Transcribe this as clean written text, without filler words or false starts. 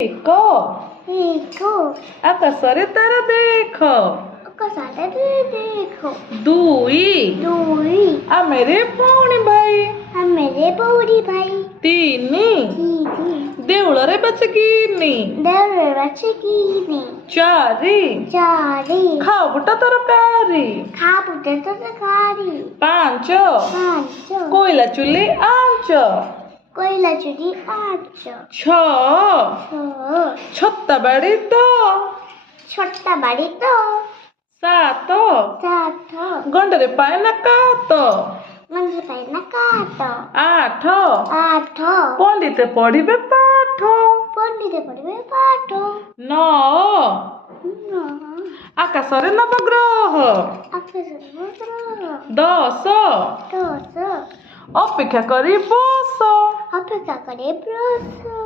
ଏକ ଏକ ଆକାଶରେ ତାରା ଦେଖ। ଆକାଶରେ ଦେଖ। ଦୁଇ ଦୁଇ ଆମେରେ ଭଉଣୀ ଭାଇ। ଆମେରେ ଭଉଣୀ ଭାଇ। ତିନି ତିନି ଦେଉଳରେ ବସିକିନି। ଦେଉଳରେ ବସିକିନି। ଚାରି ଚାରି ଖାଅ ବୁଟ ତରକାରୀ। ଖାବୁଟ ତରକାରୀ। ପାଞ୍ଚ ପାଞ୍ଚ କୋଇଲା ଚୁଲି ଆଞ୍ଚ। କୋଇଲା ଚୁଲି ଆଞ୍ଚ। ଛଅ ଛଅ ଛତା ବାଡ଼ି ତ। ଛତା ବାଡ଼ି ତ। ସାତ ସାତ ଗଣ୍ଡରେ ପାଏନା କାତ। ମଞ୍ଜି ପାଇନା କାଟ। ଆଠ ଆଠ ପଣ୍ଡିତେ ପଢିବେ ପାଠ। ପଣ୍ଡିତେ ପଢ଼ିବେ ପାଠ। ନଅ ନଅ ଆକାଶରେ ନବଗ୍ରହ। ଆକାଶରେ ନକ୍ଷତ୍ର। ଦଶ ଦଶ ଅପେକ୍ଷା କରି ବସ। ଅପେକ୍ଷା କରେ ବୃଷ।